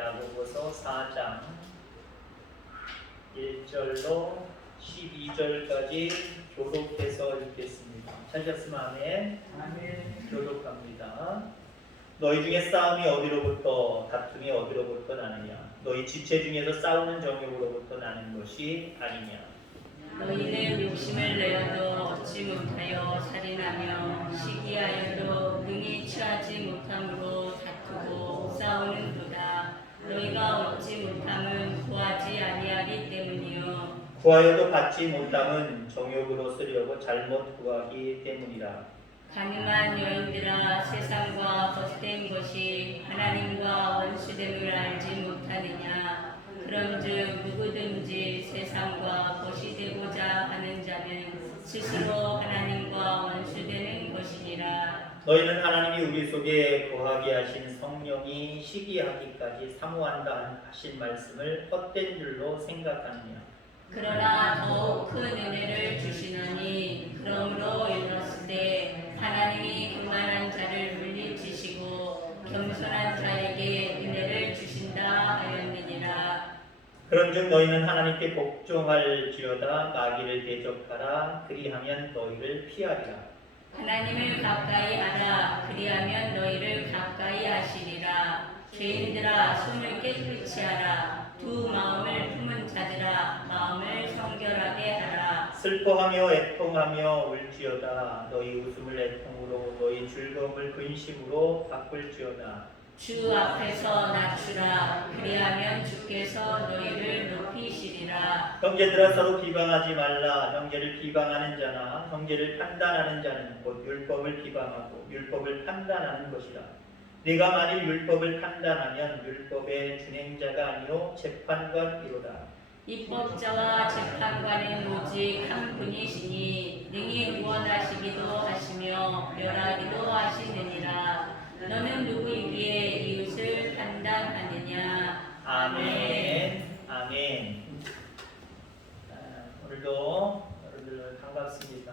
야고보서 4장 1절로 12절까지 교독해서 읽겠습니다. 찾으셨으면 아멘. 아멘. 교독합니다. 너희 중에 싸움이 어디로부터 다툼이 어디로부터 나느냐? 너희 지체 중에서 싸우는 정욕으로부터 나는 것이 아니냐? 너희는 욕심을 내어도 얻지 못하여 살인하며 시기하여도 능히 취하지 못함으로 다투고 싸우는도다. 너희가 얻지 못함은 구하지 아니하기 때문이요 구하여도 받지 못함은 정욕으로 쓰려고 잘못 구하기 때문이라. 가늠한 여인들아, 세상과 거짓된 것이 하나님과 원수됨을 알지 못하느냐? 그런즉 누구든지 세상과 것이 되고자 하는 자는 스스로 하나님과 원수되는 것이니라. 너희는 하나님이 우리 속에 거하게 하신 성령이 시기하기까지 사모한다 하신 말씀을 헛된 줄로 생각하느냐? 그러나 더욱 큰 은혜를 주시노니 그러므로 이르렀을 때 하나님이 교만한 자를 물리치시고 겸손한 자에게 은혜를 주신다 하였느니라. 그런즉 너희는 하나님께 복종할지어다. 마귀를 대적하라. 그리하면 너희를 피하리라. 하나님을 가까이 하라. 그리하면 너희를 가까이 하시리라. 죄인들아, 손을 깨끗이 하라. 두 마음을 품은 자들아, 마음을 성결하게 하라. 슬퍼하며 애통하며 울지어다. 너희 웃음을 애통으로 너희 즐거움을 근심으로 바꿀지어다. 주 앞에서 낮추라. 그리하면 주께서 너희를 높이시리라. 형제들아, 서로 비방하지 말라. 형제를 비방하는 자나 형제를 판단하는 자는 곧 율법을 비방하고 율법을 판단하는 것이라. 네가 만일 율법을 판단하면 율법의 준행자가 아니요 재판관이로다. 입법자와 재판관은 오직 한 분이시니 능히 구원하시기도 하시며 멸하기도 하시느니라. 너는 누구이기에 이웃을 판단하느냐? 아멘. 아멘. 오늘도 여러분들 반갑습니다.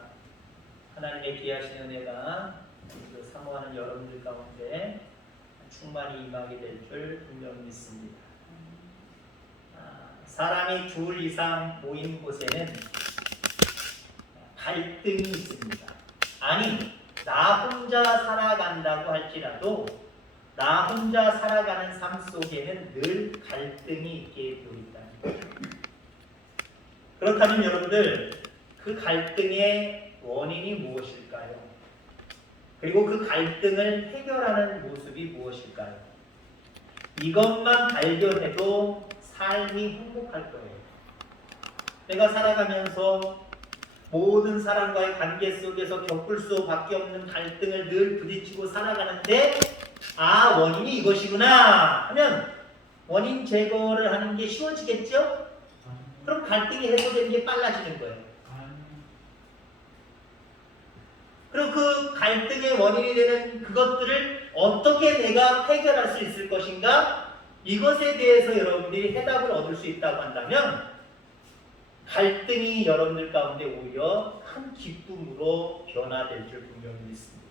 하나님의 귀하신 은혜가 사모하는 여러분들 가운데 충만히 임하게 될 줄 분명히 믿습니다. 사람이 둘 이상 모인 곳에는 갈등이 있습니다. 아니, 나 혼자 살아간다고 할지라도 나 혼자 살아가는 삶 속에는 늘 갈등이 있게 되어 있다는 거죠. 그렇다면 여러분들, 그 갈등의 원인이 무엇일까요? 그리고 그 갈등을 해결하는 모습이 무엇일까요? 이것만 발견해도 삶이 행복할 거예요. 내가 살아가면서 모든 사람과의 관계 속에서 겪을 수밖에 없는 갈등을 늘 부딪히고 살아가는데, 원인이 이것이구나 하면 원인 제거를 하는 게 쉬워지겠죠? 그럼 갈등이 해소되는 게 빨라지는 거예요. 그리고 그 갈등의 원인이 되는 그것들을 어떻게 내가 해결할 수 있을 것인가? 이것에 대해서 여러분들이 해답을 얻을 수 있다고 한다면 갈등이 여러분들 가운데 오히려 큰 기쁨으로 변화될 줄 분명히 믿습니다.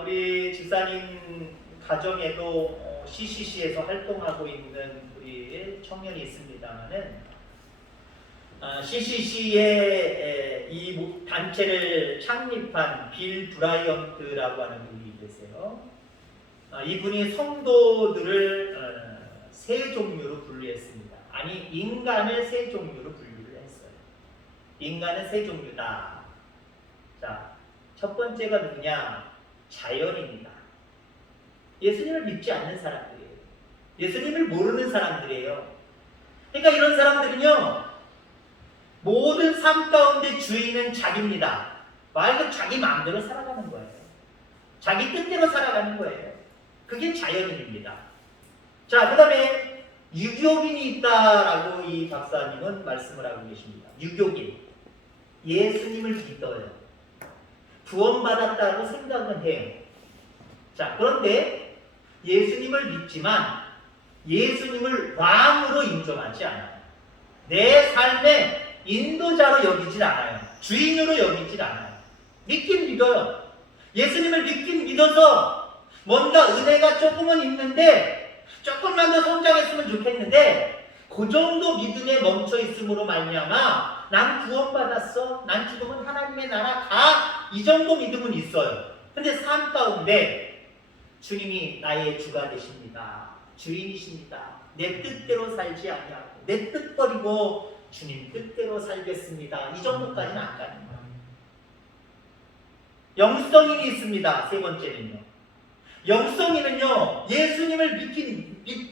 우리 집사님 가정에도 CCC에서 활동하고 있는 우리 청년이 있습니다만은 CCC의 이 단체를 창립한 빌 브라이언트라고 하는 분이 계세요. 이분이 성도들을 세 종류로 분류했습니다. 아니, 인간을 세 종류로 분류를 했어요. 인간은 세 종류다. 자, 첫 번째가 누구냐? 자연입니다. 예수님을 믿지 않는 사람들이에요. 예수님을 모르는 사람들이에요. 그러니까 이런 사람들은요, 모든 삶 가운데 주인은 자기입니다. 말 그대로 자기 마음대로 살아가는 거예요. 자기 뜻대로 살아가는 거예요. 그게 자연인입니다. 자, 그 다음에 유교인이 있다라고 이 박사님은 말씀을 하고 계십니다. 유교인. 예수님을 믿어요. 구원받았다고 생각은 해요. 자, 그런데 예수님을 믿지만 예수님을 왕으로 인정하지 않아요. 내 삶의 인도자로 여기질 않아요. 주인으로 여기질 않아요. 믿긴 믿어요. 예수님을 믿긴 믿어서 뭔가 은혜가 조금은 있는데 조금만 더 성장했으면 좋겠는데 그 정도 믿음에 멈춰 있음으로 말미암아 난 구원받았어. 난 지금은 하나님의 나라 가. 이 정도 믿음은 있어요. 근데 삶 가운데 주님이 나의 주가 되십니다. 주인이십니다. 내 뜻대로 살지 아니하고 내 뜻 버리고 주님 뜻대로 살겠습니다. 이 정도까지는 안 가는 거예요. 영성인이 있습니다. 세 번째는요. 영성인은요, 예수님을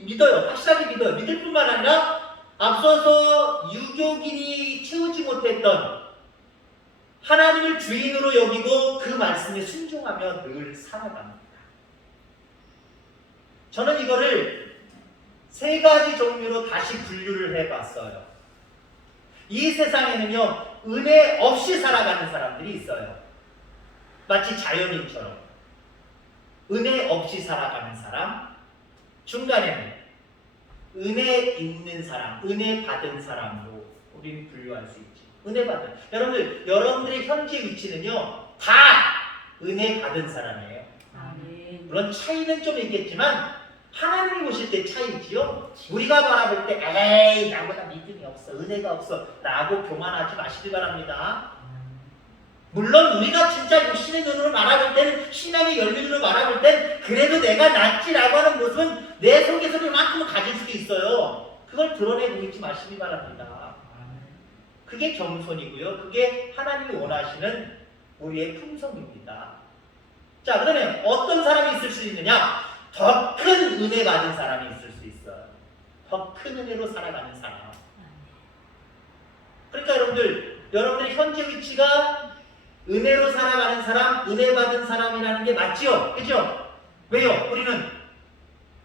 믿어요. 확실하게 믿어요. 믿을 뿐만 아니라 앞서서 유교인이 채우지 못했던 하나님을 주인으로 여기고 그 말씀에 순종하며 늘 살아갑니다. 저는 이거를 세 가지 종류로 다시 분류를 해봤어요. 이 세상에는요, 은혜 없이 살아가는 사람들이 있어요. 마치 자연인처럼. 은혜 없이 살아가는 사람, 중간에는 은혜 있는 사람, 은혜 받은 사람으로 우리는 분류할 수 있지. 은혜 받은. 여러분들의 현재 위치는요, 다 은혜 받은 사람이에요. 아멘. 물론 차이는 좀 있겠지만 하나님이 보실 때 차이지요. 우리가 바라볼 때 에이 나보다 믿음이 없어, 은혜가 없어 라고 교만하지 마시기 바랍니다. 물론 우리가 진짜 신의 눈으로 바라볼 때는, 신앙의 열린으로 바라볼 땐 그래도 내가 낫지라고 하는 모습은 내 속에서 그만큼은 가질 수도 있어요. 그걸 드러내고 있지 마시기 바랍니다. 그게 겸손이고요. 그게 하나님이 원하시는 우리의 품성입니다. 자, 그러면 어떤 사람이 있을 수 있느냐? 더 큰 은혜 받은 사람이 있을 수 있어요. 더 큰 은혜로 살아가는 사람. 그러니까 여러분들의 현재 위치가 은혜로 살아가는 사람, 은혜 받은 사람이라는 게 맞지요? 그죠? 왜요? 우리는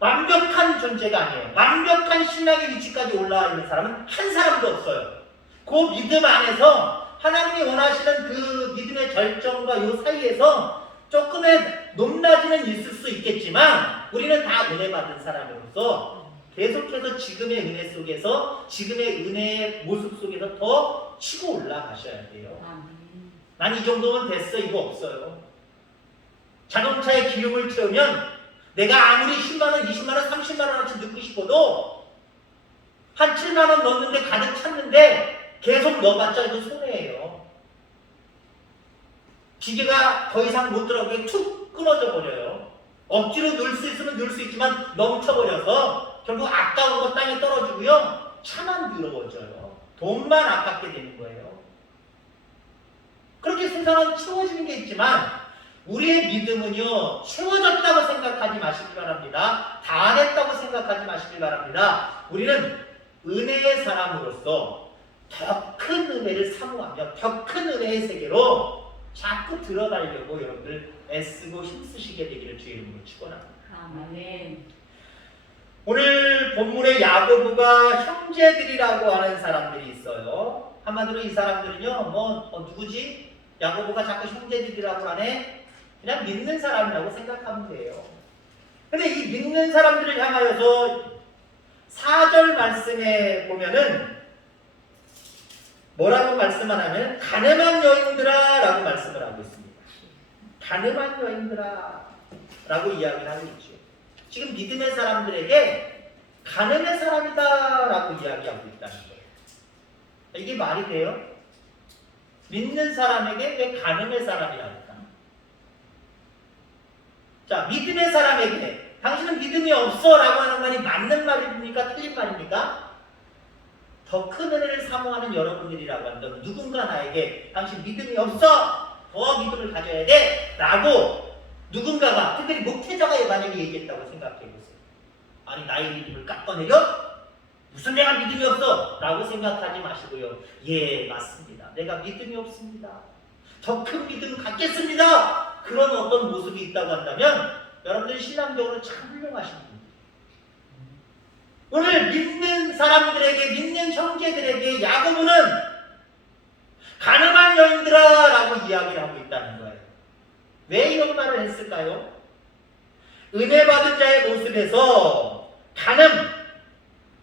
완벽한 존재가 아니에요. 완벽한 신앙의 위치까지 올라와 있는 사람은 한 사람도 없어요. 그 믿음 안에서 하나님이 원하시는 그 믿음의 절정과 요 사이에서 조금의 높낮이는 있을 수 있겠지만 우리는 다 은혜 받은 사람으로서 계속해서 지금의 은혜 속에서, 지금의 은혜의 모습 속에서 더 치고 올라가셔야 돼요. 난 이 정도면 됐어, 이거 없어요. 자동차에 기름을 채우면 내가 아무리 10만원, 20만원, 30만원어치 넣고 싶어도 한 7만원 넣었는데 가득 찼는데 계속 넣어봤자 이거 손해예요. 기계가 더 이상 못 들어가게 툭 끊어져 버려요. 억지로 넣을 수 있으면 넣을 수 있지만 넘쳐버려서 결국 아까운 거 땅에 떨어지고요. 차만 더러워져요. 돈만 아깝게 되는 거예요. 그렇게 세상은 채워지는 게 있지만 우리의 믿음은요, 채워졌다고 생각하지 마시기 바랍니다. 다 됐다고 생각하지 마시기 바랍니다. 우리는 은혜의 사람으로서 더 큰 은혜를 사모하며 더 큰 은혜의 세계로 자꾸 들어가려고 여러분들 애쓰고 힘쓰시게 되기를 주의 이름으로 축원합니다. 아멘. 오늘 본문의 야고보가 형제들이라고 하는 사람들이 있어요. 한마디로 이 사람들은요, 누구지? 야고보가 자꾸 형제들이라고 하네? 그냥 믿는 사람이라고 생각하면 돼요. 근데 이 믿는 사람들을 향하여서 4절 말씀에 보면은 뭐라고 말씀하냐면 가늠한 여인들아 라고 말씀을 하고 있습니다. 가늠한 여인들아 라고 이야기를 하고 있죠. 지금 믿음의 사람들에게 가늠의 사람이다 라고 이야기하고 있다는 거예요. 이게 말이 돼요? 믿는 사람에게 왜 가늠의 사람이라고 할까? 자, 믿음의 사람에게 당신은 믿음이 없어 라고 하는 말이 맞는 말입니까? 틀린 말입니까? 더 큰 은혜를 사모하는 여러분들이라고 한다면 누군가 나에게 당신 믿음이 없어! 더 믿음을 가져야 돼! 라고 누군가가, 특별히 목회자가 만약에 얘기했다고 생각해보세요. 아니 나의 믿음을 깎아내려? 무슨 내가 믿음이 없어? 라고 생각하지 마시고요. 예, 맞습니다. 내가 믿음이 없습니다. 더 큰 믿음 갖겠습니다. 그런 어떤 모습이 있다고 한다면 여러분들이 신앙적으로 참 훌륭하신 분입니다. 오늘 믿는 사람들에게, 믿는 형제들에게 야고보는 가늠한 여인들아 라고 이야기를 하고 있다는 거예요. 왜 이런 말을 했을까요? 은혜 받은 자의 모습에서 가늠,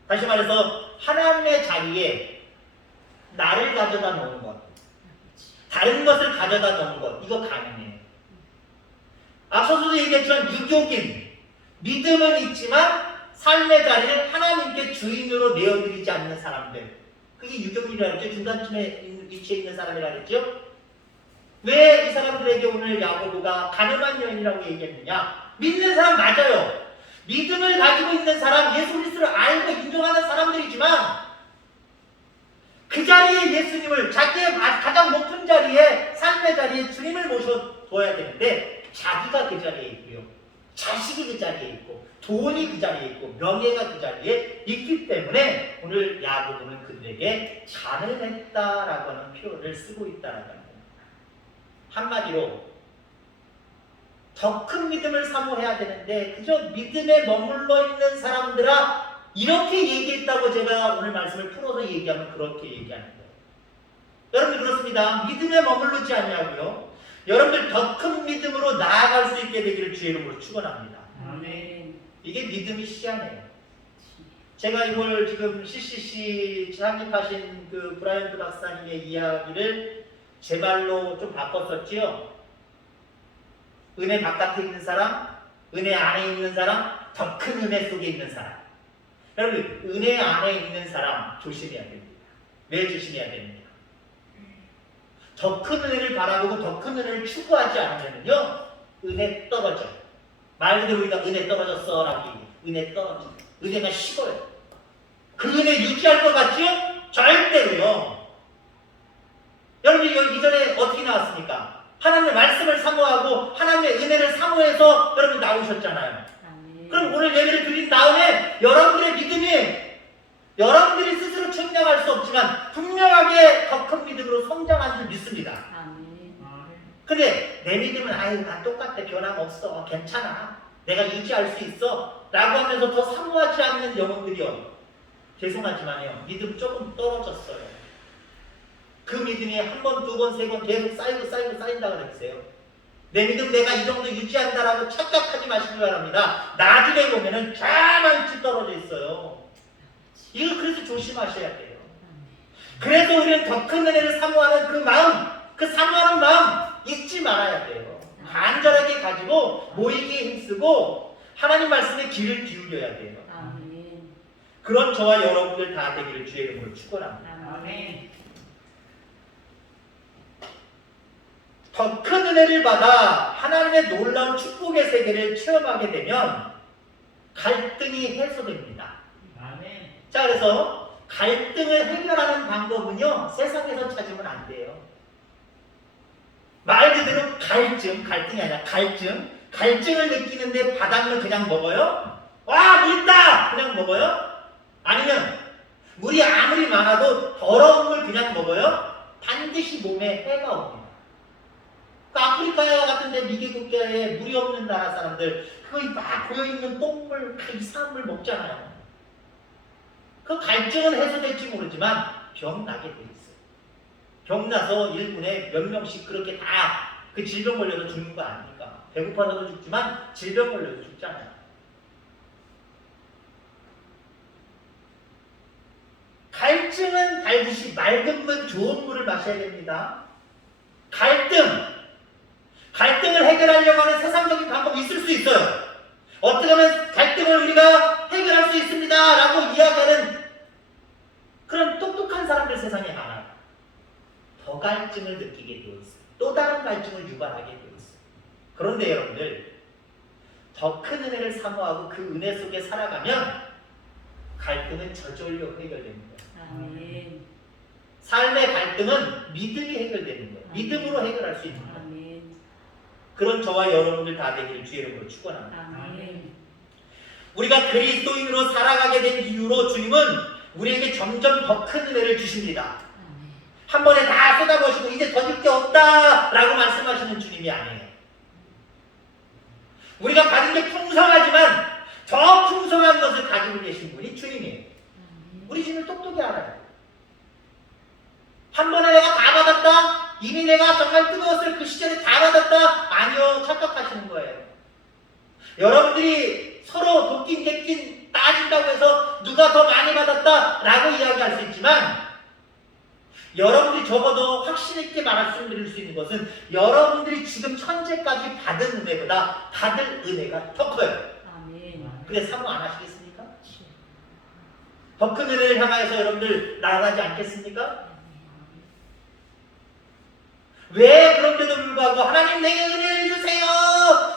다시 말해서 하나님의 자리에 나를 가져다 놓은 것, 다른 것을 가져다 놓은 것, 이거 가늠이에요. 앞서서도 얘기했지만 유교인, 믿음은 있지만 삶의 자리를 하나님께 주인으로 내어드리지 않는 사람들. 그게 유경이라 그랬죠. 중간쯤에 위치해 있는 사람이라 그랬죠. 왜 이 사람들에게 오늘 야고보가 가늠한 여인이라고 얘기했느냐? 믿는 사람 맞아요. 믿음을 가지고 있는 사람, 예수 그리스도를 알고 인정하는 사람들이지만 그 자리에 예수님을 자기의 가장 높은 자리에 삶의 자리에 주님을 모셔둬야 되는데 자기가 그 자리에 있고요. 자식이 그 자리에 있고 돈이 그 자리에 있고 명예가 그 자리에 있기 때문에 오늘 야고보는 그들에게 가늠했다라고 하는 표현을 쓰고 있다라는 겁니다. 한마디로 더 큰 믿음을 사모해야 되는데 그저 믿음에 머물러 있는 사람들아 이렇게 얘기했다고 제가 오늘 말씀을 풀어서 얘기하면 그렇게 얘기하는 거예요. 여러분 그렇습니다. 믿음에 머무르지 않냐고요. 여러분들 더 큰 믿음으로 나아갈 수 있게 되기를 주의 이름으로 축원합니다. 아멘. 이게 믿음이 시작이에요. 제가 이걸 지금 CCC 창립하신 그 브라이언트 박사님의 이야기를 제 말로 좀 바꿨었지요. 은혜 바깥에 있는 사람, 은혜 안에 있는 사람, 더 큰 은혜 속에 있는 사람. 여러분, 은혜 안에 있는 사람 조심해야 됩니다. 왜 조심해야 됩니까? 더 큰 은혜를 바라보고 더 큰 은혜를 추구하지 않으면요, 은혜 떨어져요. 말 그대로 우리가 은혜 떨어졌어 라고 얘기해요. 은혜 떨어져요. 은혜가 식어요. 그 은혜 유지할 것 같지요? 절대로요. 여러분이 이전에 어떻게 나왔습니까? 하나님의 말씀을 사모하고 하나님의 은혜를 사모해서 여러분 나오셨잖아요. 아멘. 그럼 오늘 예배를 드린 다음에 여러분들의 믿음이 여러분들이 스스로 측량할 수 없지만 분명하게 더 큰 믿음으로 성장한 줄 믿습니다. 아멘. 근데 내 믿음은 아유 난 똑같아 변함없어 괜찮아 내가 유지할 수 있어 라고 하면서 더 사모하지 않는 영혼들이요. 죄송하지만요 믿음 조금 떨어졌어요. 그 믿음이 한 번, 두 번, 세 번 계속 쌓인다고 그랬어요. 내 믿음 내가 이 정도 유지한다라고 착각하지 마시기 바랍니다. 나중에 보면은 자만치 떨어져 있어요. 이거 그래서 조심하셔야 돼요. 그래서 우리는 더 큰 은혜를 사모하는 그 마음, 그 사모하는 마음 잊지 말아야 돼요. 간절하게 가지고 모이기에 힘쓰고 하나님 말씀에 귀를 기울여야 돼요. 아멘. 그런 저와 여러분들 다 되기를 주의 이름으로 축원합니다. 아멘. 더 큰 은혜를 받아 하나님의 놀라운 축복의 세계를 체험하게 되면 갈등이 해소됩니다. 아멘. 자, 그래서 갈등을 해결하는 방법은요, 세상에서 찾으면 안 돼요. 말 그대로 갈등이 아니라 갈증을 느끼는데 바닷물 그냥 먹어요? 와, 물 있다! 그냥 먹어요? 아니면 물이 아무리 많아도 더러운 물 그냥 먹어요? 반드시 몸에 해가 옵니다. 그 아프리카 같은 데 미개국가에 물이 없는 나라 사람들 그거 막 고여있는 똥물 이상한 물 먹잖아요. 그 갈증은 해소될지 모르지만 병나게 돼 있어요. 병나서 1분에 몇 명씩 그렇게 다 그 질병 걸려서 죽는 거 아닙니까? 배고파서도 죽지만 질병 걸려서 죽잖아요. 갈증은 달듯이 맑은 물, 좋은 물을 마셔야 됩니다. 갈등을 해결하려고 하는 세상적인 방법이 있을 수 있어요. 어떻게 하면 갈등을 우리가 해결할 수 있습니다 라고 이야기하는 그런 똑똑한 사람들 세상에 많아요. 더 갈증을 느끼게 되어 있어요. 또 다른 갈증을 유발하게 되어 있어요. 그런데 여러분들 더 큰 은혜를 사모하고 그 은혜 속에 살아가면 갈등은 저절로 해결됩니다. 아멘. 삶의 갈등은 믿음이 해결되는 거예요. 믿음으로 해결할 수 있는 거예요. 아멘. 그런 저와 여러분들 다 되기를 주의 이름으로 축원합니다. 아멘. 우리가 그리스도인으로 살아가게 된 이유로 주님은 우리에게 점점 더 큰 은혜를 주십니다. 아멘. 한 번에 다 쏟아부으시고 이제 더 줄 게 없다 라고 말씀하시는 주님이 아니에요. 우리가 받은 게 풍성하지만 더 풍성한 것을 가지고 계신 분이 주님이에요. 우리 주님을 똑똑히 알아요. 한 번에 내가 다 받았다? 이미 내가 정말 뜨거웠을 그 시절에 다 받았다? 아니요, 착각하시는 거예요. 여러분들이 서로 도끼 객낀 따진다고 해서 누가 더 많이 받았다? 라고 이야기할 수 있지만 여러분들이 적어도 확신 있게 말씀드릴 수 있는 것은 여러분들이 지금 현재까지 받은 은혜보다 받을 은혜가 더 커요. 아멘. 근데 사모 안 하시겠습니까? 더 큰 은혜를 향하여서 여러분들 나아가지 않겠습니까? 왜 그런데도 불구하고 하나님 내게 은혜를 주세요,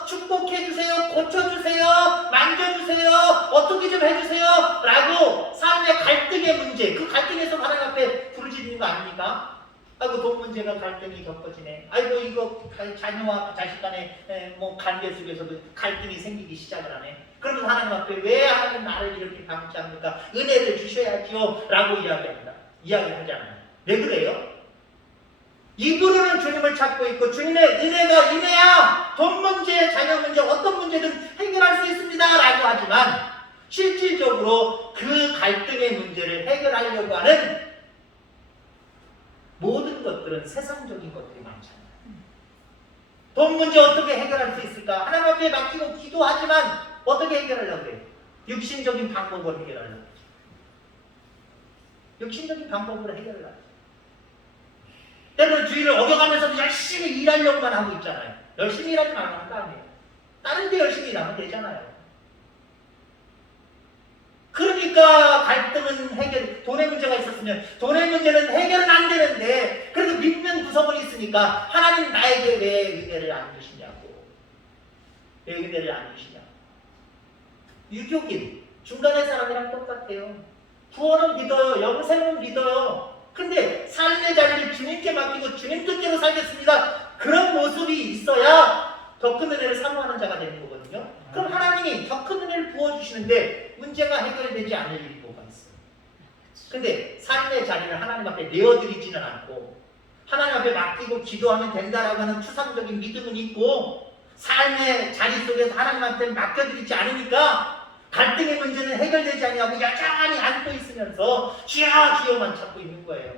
축복해 주세요, 고쳐 주세요, 만져 주세요, 어떻게 좀 해주세요 라고 삶의 갈등의 문제, 그 갈등에서 하나님 앞에 부르짖는 거 아닙니까? 아이고 돈 문제가 갈등이 겪어지네. 아이고 이거 자녀와 자식 간의 뭐 관계 속에서도 갈등이 생기기 시작을 하네. 그러면서 하나님 앞에 왜 하나님 나를 이렇게 방치합니까? 은혜를 주셔야지요 라고 이야기하잖아요. 왜 그래요? 입으로는 주님을 찾고 있고 주님의 은혜가 임해야 돈 문제, 자녀 문제, 어떤 문제든 해결할 수 있습니다 라고 하지만 실질적으로 그 갈등의 문제를 해결하려고 하는 모든 것들은 세상적인 것들이 많잖아요. 돈 문제 어떻게 해결할 수 있을까? 하나님 앞에 맡기고 기도하지만 어떻게 해결하려고 해요? 육신적인 방법으로 해결하려고 해요. 육신적인 방법으로 해결하려고 해요. 때로는 주의를 어겨가면서도 열심히 일하려고만 하고 있잖아요. 열심히 일하지 말라는 거 아니에요. 다른 데 열심히 일하면 되잖아요. 그러니까 갈등은 해결, 돈의 문제가 있었으면 돈의 문제는 해결은 안 되는데 그래도 믿는 구석은 있으니까 하나님 나에게 왜 은혜를 안 주시냐고. 왜 은혜를 안 주시냐고. 유교인, 중간의 사람이랑 똑같아요. 구원은 믿어요. 영생은 믿어요. 근데 삶의 자리를 주님께 맡기고 주님 뜻대로 살겠습니다. 그런 모습이 있어야 더 큰 은혜를 사모하는 자가 되는 거거든요. 그럼 하나님이 더 큰 은혜를 부어주시는데 문제가 해결되지 않을 일이 뭐가 있어요. 근데 삶의 자리를 하나님 앞에 내어드리지는 않고 하나님 앞에 맡기고 기도하면 된다라고 하는 추상적인 믿음은 있고 삶의 자리 속에서 하나님한테 맡겨드리지 않으니까 갈등의 문제는 해결되지 않냐고 여전히 안고 있으면서 주여 주여만 찾고 있는 거예요.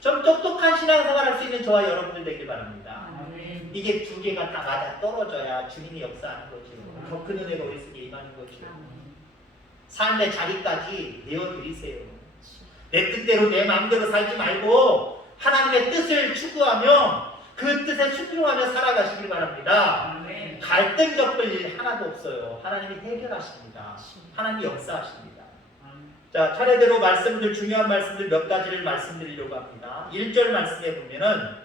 좀 똑똑한 신앙생활 할 수 있는 저와 여러분들 되길 바랍니다. 아멘. 이게 두 개가 다 맞아 떨어져야 주님이 역사하는 거죠. 더 큰 은혜가 우리 속에 임하는 거죠. 삶의 자리까지 내어드리세요. 내 뜻대로 내 마음대로 살지 말고 하나님의 뜻을 추구하며 그 뜻에 순종하며 살아가시길 바랍니다. 아멘. 갈등 겪을 일 하나도 없어요. 하나님이 해결하십니다. 하나님이 역사하십니다. 자, 차례대로 말씀들, 중요한 말씀들 몇 가지를 말씀드리려고 합니다. 1절 말씀에 보면은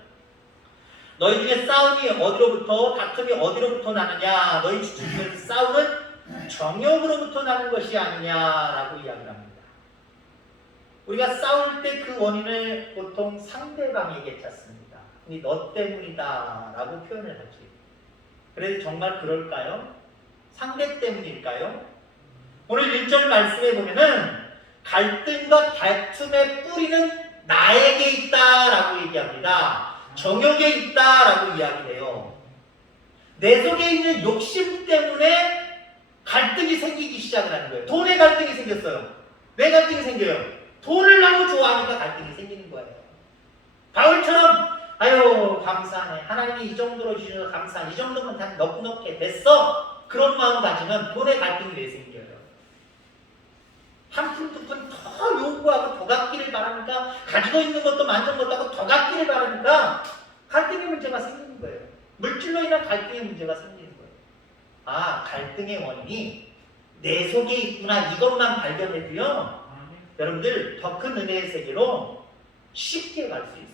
너희 중에 싸움이 어디로부터, 다툼이 어디로부터 나느냐, 너희 중에서 싸움은 정욕으로부터 나는 것이 아니냐라고 이야기를 합니다. 우리가 싸울 때 그 원인을 보통 상대방에게 찾습니다. 너 때문이다 라고 표현을 하죠. 그래도 정말 그럴까요? 상대 때문일까요? 오늘 1절 말씀에 보면은 갈등과 다툼의 뿌리는 나에게 있다라고 얘기합니다. 정욕에 있다라고 이야기해요. 내 속에 있는 욕심 때문에 갈등이 생기기 시작을 하는 거예요. 돈에 갈등이 생겼어요. 왜 갈등이 생겨요? 돈을 너무 좋아하니까 갈등이 생기는 거예요. 바울처럼 아유 감사하네. 하나님이 이 정도로 주셔서 감사하네. 이 정도면 다 넉넉해. 됐어. 그런 마음 가지면 돈에 갈등이 왜 생겨요? 한 푼 두 푼 더 요구하고 더 갖기를 바라니까 가지고 있는 것도 만든 것도 하고 더 갖기를 바라니까 갈등의 문제가 생기는 거예요. 물질로 인한 갈등의 문제가 생기는 거예요. 아, 갈등의 원인이 내 속에 있구나 이것만 발견해도요. 여러분들 더 큰 은혜의 세계로 쉽게 갈 수 있어요.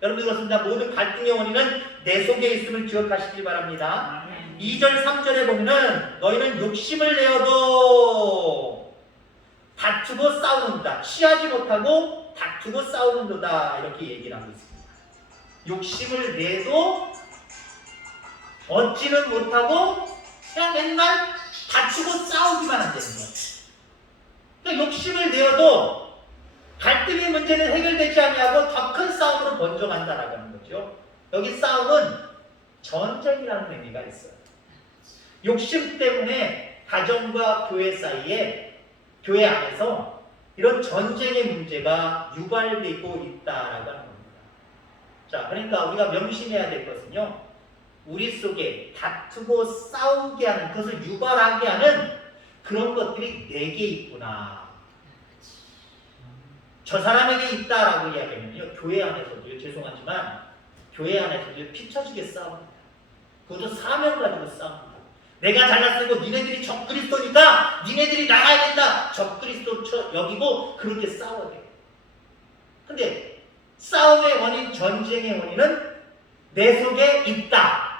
여러분들 그렇습니다. 모든 갈등의 원인은 내 속에 있음을 기억하시길 바랍니다. 2절 3절에 보면은 너희는 욕심을 내어도 다투고 싸우는다. 취하지 못하고 다투고 싸우는도다. 이렇게 얘기를 하고 있습니다. 욕심을 내도 얻지는 못하고 그냥 맨날 다투고 싸우기만 한다는 거예요. 그러니까 욕심을 내어도 갈등의 문제는 해결되지 않냐고 더 큰 싸움으로 번져간다라고 하는 거죠. 여기 싸움은 전쟁이라는 의미가 있어요. 욕심 때문에 가정과 교회 사이에 교회 안에서 이런 전쟁의 문제가 유발되고 있다라고 하는 겁니다. 자, 그러니까 우리가 명심해야 될 것은요. 우리 속에 다투고 싸우게 하는, 그것을 유발하게 하는 그런 것들이 내게 있구나. 저 사람에게 있다라고 이야기하면요. 교회 안에서도요. 죄송하지만 교회 안에서도요. 피 터지게 싸웁니다. 그것도 사명 가지고 싸웁니다. 내가 잘났으고 니네들이 적그리스도니까 니네들이 나가야 된다. 적그리스도 여기고 그렇게 싸워야 돼. 근데 싸움의 원인, 전쟁의 원인은 내 속에 있다.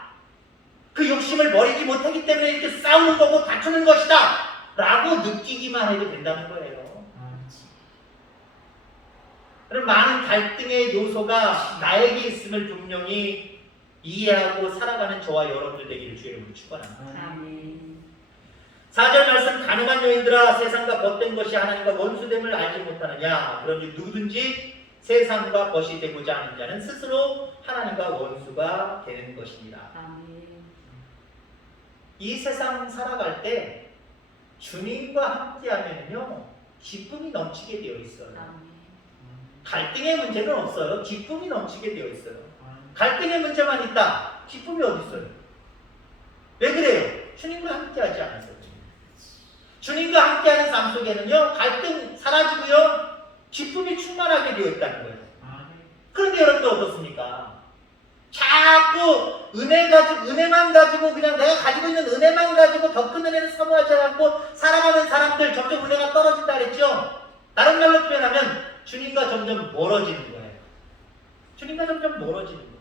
그 욕심을 버리지 못하기 때문에 이렇게 싸우는 거고 다투는 것이다. 라고 느끼기만 해도 된다는 거예요. 그럼 많은 갈등의 요소가 나에게 있음을 분명히 이해하고 살아가는 저와 여러분들 되기를 주의 이름으로 축원합니다. 아멘. 4절 말씀 가늠한 여인들아 세상과 벗된 것이 하나님과 원수됨을 알지 못하느냐 그런즉 누구든지 세상과 벗이 되고자 하는 자는 스스로 하나님과 원수가 되는 것입니다. 아멘. 이 세상 살아갈 때 주님과 함께하면요 기쁨이 넘치게 되어 있어요. 아멘. 갈등의 문제는 없어요. 기쁨이 넘치게 되어 있어요. 갈등의 문제만 있다. 기쁨이 어디 있어요? 왜 그래요? 주님과 함께하지 않았어요. 주님과 함께하는 삶 속에는요 갈등 사라지고요 기쁨이 충만하게 되어 있다는 거예요. 그런데 여러분들 어떻습니까? 자꾸 은혜만 가지고 그냥 내가 가지고 있는 은혜만 가지고 더 큰 은혜를 사모하지 않고 살아가는 사람들 점점 은혜가 떨어진다 그랬죠? 다른 말로 표현하면 주님과 점점 멀어지는 거예요. 주님과 점점 멀어지는 거예요.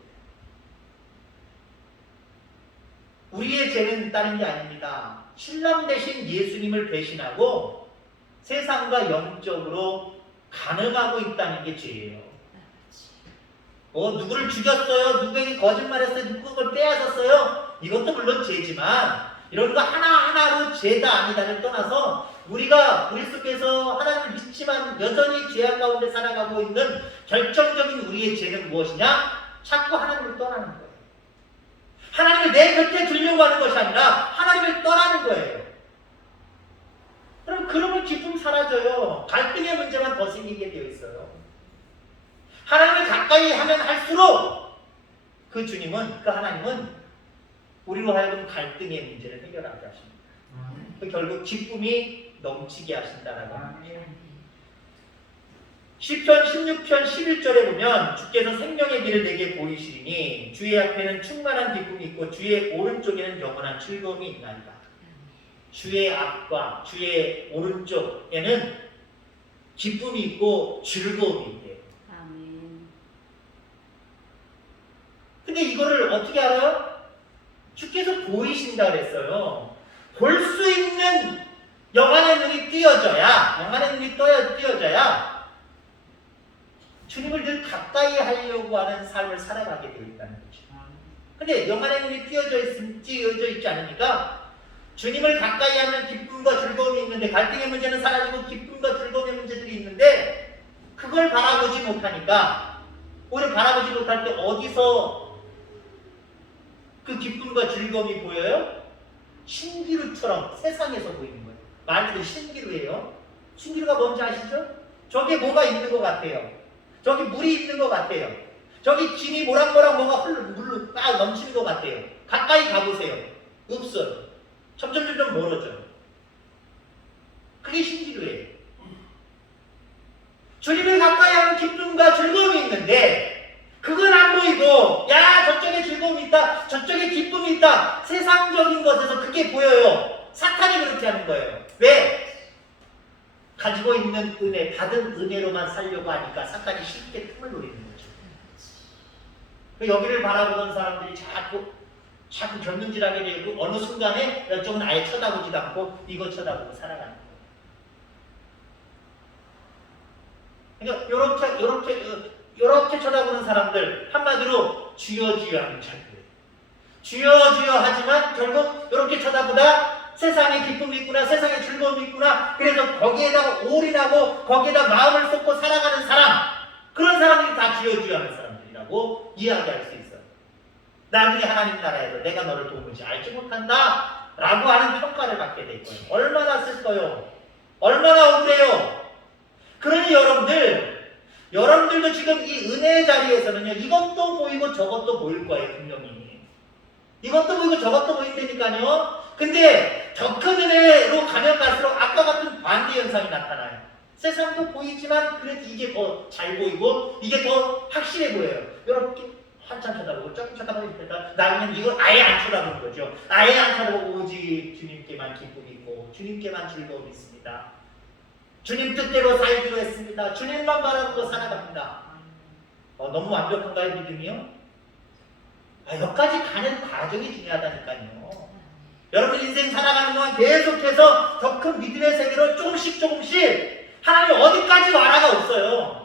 우리의 죄는 다른 게 아닙니다. 신랑 대신 예수님을 배신하고 세상과 영적으로 가늠하고 있다는 게 죄예요. 누구를 죽였어요? 누구에게 거짓말했어요? 누구 걸 빼앗았어요? 이것도 물론 죄지만 이런 거 하나하나로 죄다 아니다를 떠나서 우리가 우리 속에서 하나님을 믿지만 여전히 죄악 가운데 살아가고 있는 결정적인 우리의 죄는 무엇이냐? 자꾸 하나님을 떠나는 거예요. 하나님을 내 곁에 두려고 하는 것이 아니라 하나님을 떠나는 거예요. 그러면 기쁨 사라져요. 갈등의 문제만 더 생기게 되어 있어요. 하나님을 가까이 하면 할수록 그 주님은, 그 하나님은 우리로 하여금 갈등의 문제를 해결하게 하십니다. 결국 기쁨이 넘치게 하신다라고 합니다. 시편 16편 11절에 보면 주께서 생명의 길을 내게 보이시리니 주의 앞에는 충만한 기쁨이 있고 주의 오른쪽에는 영원한 즐거움이 있나이다. 주의 앞과 주의 오른쪽에는 기쁨이 있고 즐거움이 있대요. 아멘. 근데 이거를 어떻게 알아요? 주께서 보이신다 그랬어요. 볼 수 있는 영안의 눈이 띄어져야 주님을 늘 가까이 하려고 하는 삶을 살아가게 되어 있다는 거죠. 근데 영안의 눈이 띄어져 있지 않으니까 주님을 가까이 하면 기쁨과 즐거움이 있는데 갈등의 문제는 사라지고 기쁨과 즐거움의 문제들이 있는데 그걸 바라보지 못하니까 오히려 바라보지 못할 때 어디서 그 기쁨과 즐거움이 보여요? 신기루처럼 세상에서 보이는 거예요. 말 그대로 신기루예요. 신기루가 뭔지 아시죠? 저게 뭐가 있는 것 같아요. 저기 물이 있는 것 같아요. 저기 김이 모락모락 뭐가 물로 딱 넘치는 것 같아요. 가까이 가보세요. 없어요. 점점 멀어져요. 그게 신기루예요. 주님을 가까이 하는 기쁨과 즐거움이 있는데 그건 안 보이고 야 저쪽에 즐거움이 있다. 저쪽에 기쁨이 있다. 세상적인 것에서 그게 보여요. 사탄이 그렇게 하는 거예요. 왜? 가지고 있는 은혜, 받은 은혜로만 살려고 하니까 사탄이 쉽게 틈을 노리는 거죠. 여기를 바라보던 사람들이 자꾸 견눈질하게 되고 어느 순간에 이쪽은 아예 쳐다보지도 않고 이거 쳐다보고 살아가는 거예요. 그러니까 이렇게 쳐다보는 사람들 한마디로 주여 하는 자들. 주여 하지만 결국 이렇게 쳐다보다 세상에 기쁨이 있구나, 세상에 즐거움이 있구나. 그래서 거기에다가 올인하고 거기에다 마음을 쏟고 살아가는 사람, 그런 사람들이 다 주여 하는 사람들이라고 이야기할 수 있어요. 나중에 하나님 나라에서 내가 너를 도무지 알지 못한다 라고 하는 평가를 받게 될 거예요. 얼마나 슬퍼요. 얼마나 억울해요. 그러니 여러분들도 지금 이 은혜의 자리에서는요, 이것도 보이고 저것도 보일 거예요, 분명히. 이것도 보이고 저것도 보인다니까요. 근데 더 큰 은혜로 가면 갈수록 아까 같은 반대 현상이 나타나요. 세상도 보이지만 그래도 이게 더 잘 보이고 이게 더 확실해 보여요. 이렇게 한참 쳐다보고 조금 쳐다보고 있다가 나중에는 이걸 아예 안 쳐다보는 거죠. 아예 안 쳐다보고 오직 주님께만 기쁨이 있고 주님께만 즐거움이 있습니다. 주님 뜻대로 살기로 했습니다. 주님만 바라보고 살아갑니다. 너무 완벽한가요, 믿음이요? 여기까지 가는 과정이 중요하다니까요. 여러분 인생 살아가는 동안 계속해서 더 큰 믿음의 세계로 조금씩 하나님 어디까지 와라가 없어요.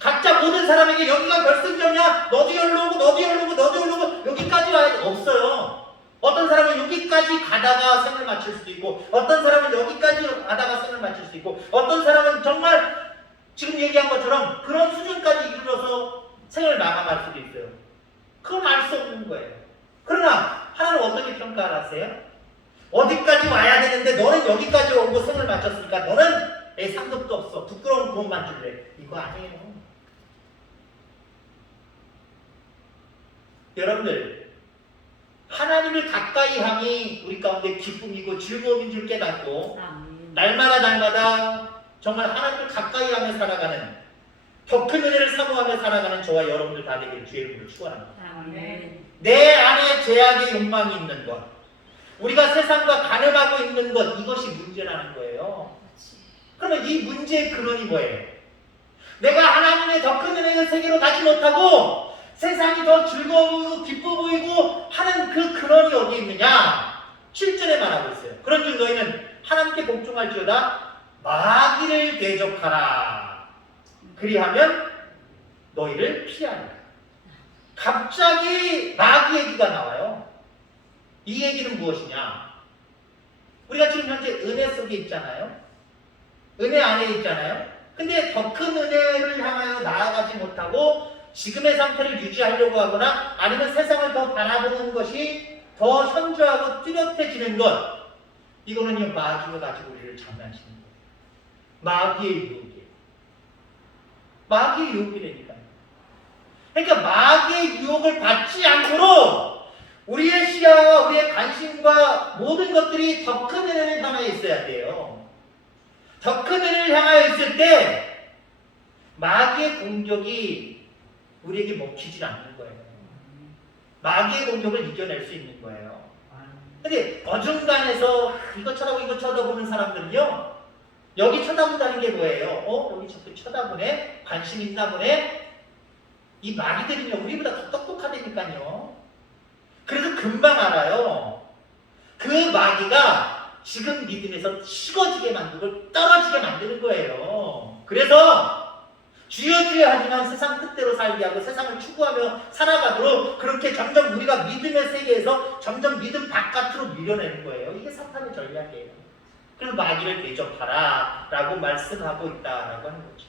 각자 모든 사람에게 여기가 결승점이야. 너도 여기로 오고 너도 여기로 오고 너도 여기로 오고 여기까지 와야 돼. 없어요. 어떤 사람은 여기까지 가다가 생을 마칠 수도 있고 어떤 사람은 여기까지 가다가 생을 마칠 수도 있고 어떤 사람은 정말 지금 얘기한 것처럼 그런 수준까지 이르러서 생을 마감할 수도 있어요. 그건 알 수 없는 거예요. 그러나 하나님 어떻게 평가하세요? 어디까지 와야 되는데 너는 여기까지 오고 생을 마쳤으니까 너는 상급도 없어. 부끄러운 구원만 줄래. 이거 아니에요. 여러분들 하나님을 가까이 함이 우리 가운데 기쁨이고 즐거움인 줄 깨닫고 아멘. 날마다 정말 하나님을 가까이 하며 살아가는 더 큰 은혜를 사모하며 살아가는 저와 여러분들 다 되기를 주의 이름으로 축원합니다. 아멘. 내 안에 제약의 욕망이 있는 것, 우리가 세상과 가늠하고 있는 것, 이것이 문제라는 거예요. 그러면 이 문제의 근원이 뭐예요? 내가 하나님의 더 큰 은혜의 세계로 가지 못하고 세상이 더 즐거워 보이고 기뻐 보이고 하는 그 근원이 어디에 있느냐? 7절에 말하고 있어요. 그런즉 너희는 하나님께 복종할지어다 마귀를 대적하라. 그리하면 너희를 피하리라. 갑자기 마귀 얘기가 나와요. 이 얘기는 무엇이냐? 우리가 지금 현재 은혜 속에 있잖아요. 은혜 안에 있잖아요. 근데 더 큰 은혜를 향하여 나아가지 못하고 지금의 상태를 유지하려고 하거나 아니면 세상을 더 바라보는 것이 더 현저하고 뚜렷해지는 것, 이거는요 마귀가 가지고 우리를 장난치는 거예요. 마귀의 유혹이에요. 마귀의 유혹이라니까요. 그러니까 마귀의 유혹을 받지 않도록 우리의 시야와 우리의 관심과 모든 것들이 더 큰 은혜를 향하여 있어야 돼요. 더 큰 은혜를 향하여 있을 때 마귀의 공격이 우리에게 먹히질 않는 거예요. 마귀의 공격을 이겨낼 수 있는 거예요. 근데 어중간해서 이거 쳐다보고 이거 쳐다보는 사람들은요, 여기 쳐다본다는 게 뭐예요? 여기 자꾸 쳐다보네? 관심 있나 보네? 이 마귀들은요 우리보다 더 똑똑하다니까요. 그래서 금방 알아요. 그 마귀가 지금 믿음에서 식어지게 만들고 떨어지게 만드는 거예요. 그래서 주여 주여 하지만 세상 뜻대로 살게 하고 세상을 추구하며 살아가도록 그렇게 점점 우리가 믿음의 세계에서 점점 믿음 바깥으로 밀어내는 거예요. 이게 사탄의 전략이에요. 그래서 마귀를 대적하라 라고 말씀하고 있다라고 하는 거죠.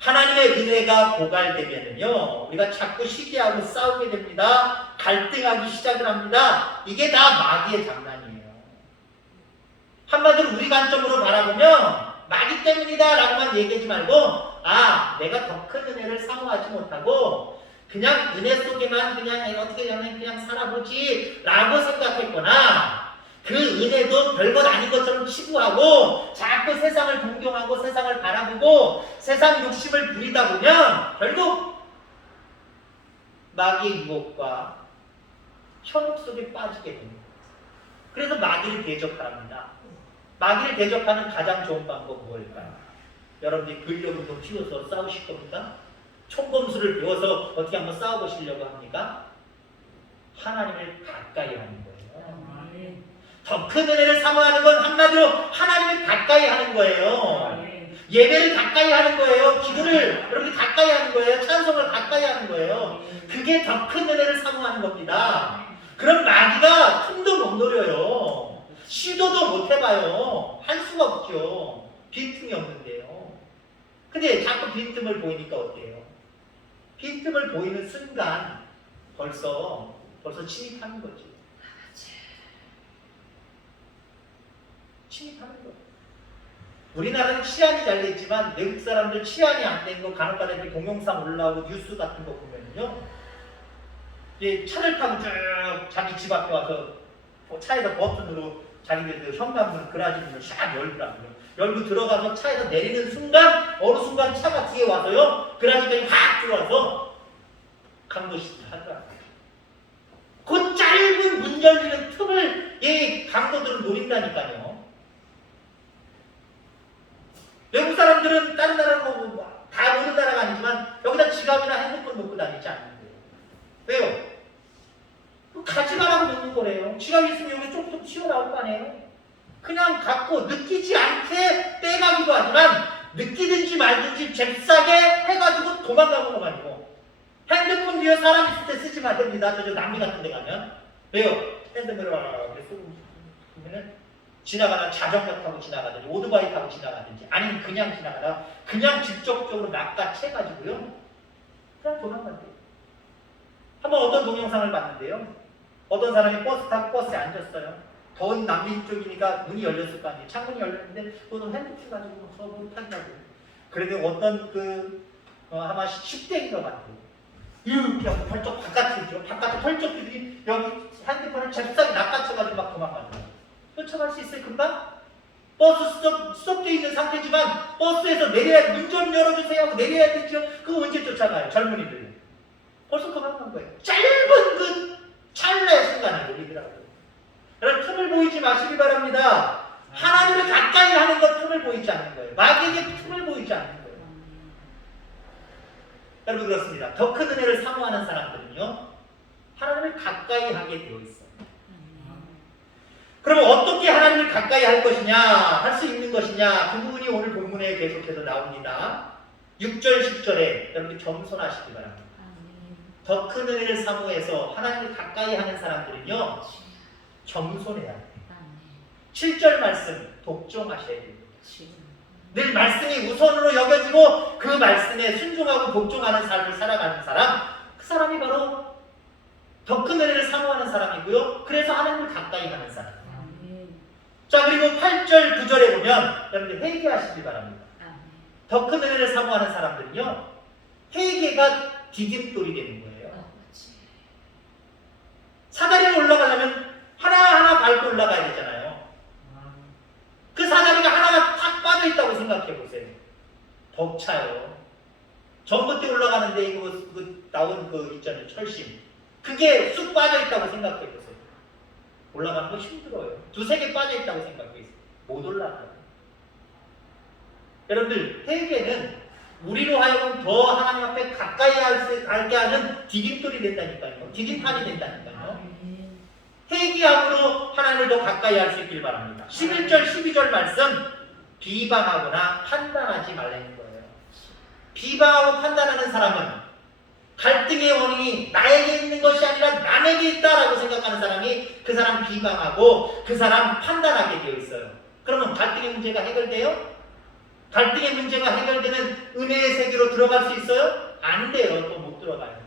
하나님의 은혜가 고갈되면은요 우리가 자꾸 시기하고 싸우게 됩니다. 갈등하기 시작을 합니다. 이게 다 마귀의 장난이에요. 한마디로 우리 관점으로 바라보면 마귀 때문이다 라고만 얘기하지 말고 내가 더 큰 은혜를 사모하지 못하고 그냥 은혜 속에만 그냥 어떻게 그냥 살아보지 라고 생각했거나 그 은혜도 별것 아닌 것처럼 치부하고 자꾸 세상을 동경하고 세상을 바라보고 세상 욕심을 부리다 보면 결국 마귀의 유혹과 현혹 속에 빠지게 됩니다. 그래서 마귀를 대적합니다. 마귀를 대적하는 가장 좋은 방법 무엇일까요? 여러분들이 근력을 더 키워서 싸우실 겁니까? 총검술을 배워서 어떻게 한번 싸워보시려고 합니까? 하나님을 가까이 하는 거예요. 아멘. 더 큰 은혜를 사모하는 건 한마디로 하나님을 가까이 하는 거예요. 아멘. 예배를 가까이 하는 거예요. 기도를 여러분이 가까이 하는 거예요. 찬송을 가까이 하는 거예요. 그게 더 큰 은혜를 사모하는 겁니다. 그럼 마귀가 틈도 못 노려요. 시도도 못 해봐요. 할 수가 없죠. 빈틈이 없는데요. 근데 자꾸 빈틈을 보이니까 어때요? 빈틈을 보이는 순간 벌써 침입하는 거지. 침입하는 거예요. 우리나라는 치안이 잘 돼 있지만 외국 사람들 치안이 안 된 거 간혹가다 동영상 올라오고 뉴스 같은 거 보면요, 이제 차를 타고 쭉 자기 집 앞에 와서 차에서 버튼으로 자기들 현관문을 그라지문을 샥 열더라고요. 열고 들어가서 차에서 내리는 순간 어느 순간 차가 뒤에 와서요 그라지문이 확 들어와서 강도식을 하더라고요. 그 짧은 문 열리는 틈을 이 강도들은 노린다니까요. 외국 사람들은 다른 나라는 다 모든 나라가 아니지만 여기다 지갑이나 핸드폰 놓고 다니지 않는데요. 왜요? 가져가라고 놓는 거래요. 지갑 있으면 여기 조금 튀어나올 거 아니에요? 그냥 갖고 느끼지 않게 빼가기도 하지만 느끼든지 말든지 잽싸게 해가지고 도망가는 거 아니고 핸드폰 뒤에 사람 있을 때 쓰지 말됩니다. 저 남미 같은 데 가면. 왜요? 핸드폰을 이렇게 쓰고 보면은 지나가다 자전거 타고 지나가든지 오토바이 타고 지나가든지 아니면 그냥 지나가다 그냥 직접적으로 낚아채가지고요. 그냥 도망간대요. 한번 어떤 동영상을 봤는데요. 어떤 사람이 버스 타고 버스에 앉았어요. 더운 남미 쪽이니까 문이 열렸을 거 아니에요. 창문이 열렸는데 그것도 핸드폰 가지고 서로 타냐고요. 그래도 어떤 아마 10대인가 같아요. 이렇게 하고 펄쩍 바깥이죠. 바깥에 펄쩍들이 여기 핸드폰을 잽싸게 낚아채가지고 막 도망가요. 쫓아갈 수 있어요, 금방? 버스 스톱돼 있는 상태지만 버스에서 내려야 문 좀 열어주세요 하고 내려야 되죠. 그거 언제 쫓아가요, 젊은이들? 벌써 도망간 거예요. 짧은 그 찰나의 순간에 우리더라고요. 여러분 틈을 보이지 마시기 바랍니다. 하나님을 가까이 하는 것 틈을 보이지 않는 거예요. 마귀에게 틈을 보이지 않는 거예요. 여러분 그렇습니다. 더 큰 은혜를 사모하는 사람들은요, 하나님을 가까이 하게 되어 있어요. 그러면 어떻게 하나님을 가까이 할 것이냐, 할 수 있는 것이냐, 그 부분이 오늘 본문에 계속해서 나옵니다. 6절, 10절에 여러분 겸손하시기 바랍니다. 더 큰 은혜를 사모해서 하나님을 가까이 하는 사람들은요, 겸손해야 돼요. 7절 말씀 독종하셔야 됩니다. 늘 말씀이 우선으로 여겨지고 그 말씀에 순종하고 복종하는 삶을 살아가는 사람, 그 사람이 바로 더 큰 은혜를 사모하는 사람이고요. 그래서 하나님을 가까이 가는 사람. 자, 그리고 8절, 9절에 보면 여러분들 회개하시기 바랍니다. 더 큰 은혜를 사모하는 사람들은요, 회개가 디딤돌이 되는 거예요. 사다리를 올라가려면 하나하나 밟고 올라가야 되잖아요. 그 사다리가 하나가 탁 빠져있다고 생각해 보세요. 벅차요. 전봇대 올라가는데 이거 나온 그 있잖아요, 철심. 그게 쑥 빠져있다고 생각해 보세요. 올라가는 거 힘들어요. 두세 개 빠져있다고 생각해 보세요. 못 올라가요. 여러분들, 회개는 우리로 하여금 더 하나님 앞에 가까이 알게 하는 디딤돌이 된다니까요. 디딤판이 된다니까요. 회개함으로 하나님을 더 가까이 할 수 있길 바랍니다. 11절, 12절 말씀, 비방하거나 판단하지 말라는 거예요. 비방하고 판단하는 사람은 갈등의 원인이 나에게 있는 것이 아니라 남에게 있다라고 생각하는 사람이 그 사람 비방하고 그 사람 판단하게 되어 있어요. 그러면 갈등의 문제가 해결돼요? 갈등의 문제가 해결되는 은혜의 세계로 들어갈 수 있어요? 안 돼요. 또 못 들어가요.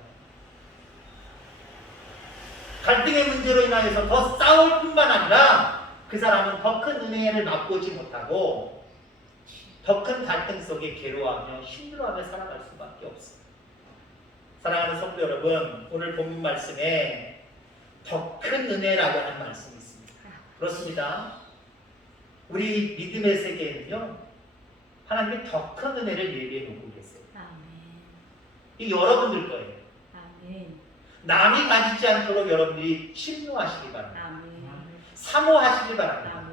갈등의 문제로 인하여서 더 싸울 뿐만 아니라 그 사람은 더 큰 은혜를 맛보지 못하고 더 큰 갈등 속에 괴로워하며 힘들어하며 살아갈 수밖에 없어요. 사랑하는 성도 여러분, 오늘 본문 말씀에 더 큰 은혜라고 하는 말씀이 있습니다. 그렇습니다. 우리 믿음의 세계에는요, 하나님이 더 큰 은혜를 예비해 놓고 계세요. 이 여러분들 거예요. 남이 가지지 않도록 여러분들이 신뢰하시기 바랍니다. 사모하시기 바랍니다.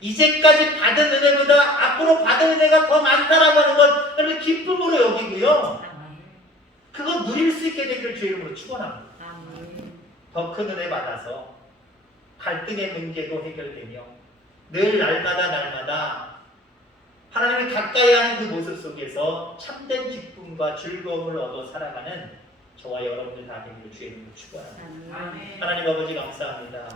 이제까지 받은 은혜보다 앞으로 받은 은혜가 더 많다라고 하는 것, 여러분 기쁨으로 여기고요. 그거 누릴 수 있게 되기를 주의 이름으로 축원합니다. 더 큰 은혜 받아서 갈등의 문제도 해결되며 늘 날마다 하나님을 가까이 하는 그 모습 속에서 참된 기쁨과 즐거움을 얻어 살아가는 저와 여러분들 다 되기를 주의 이름으로 축원합니다. 하나님 아버지 감사합니다.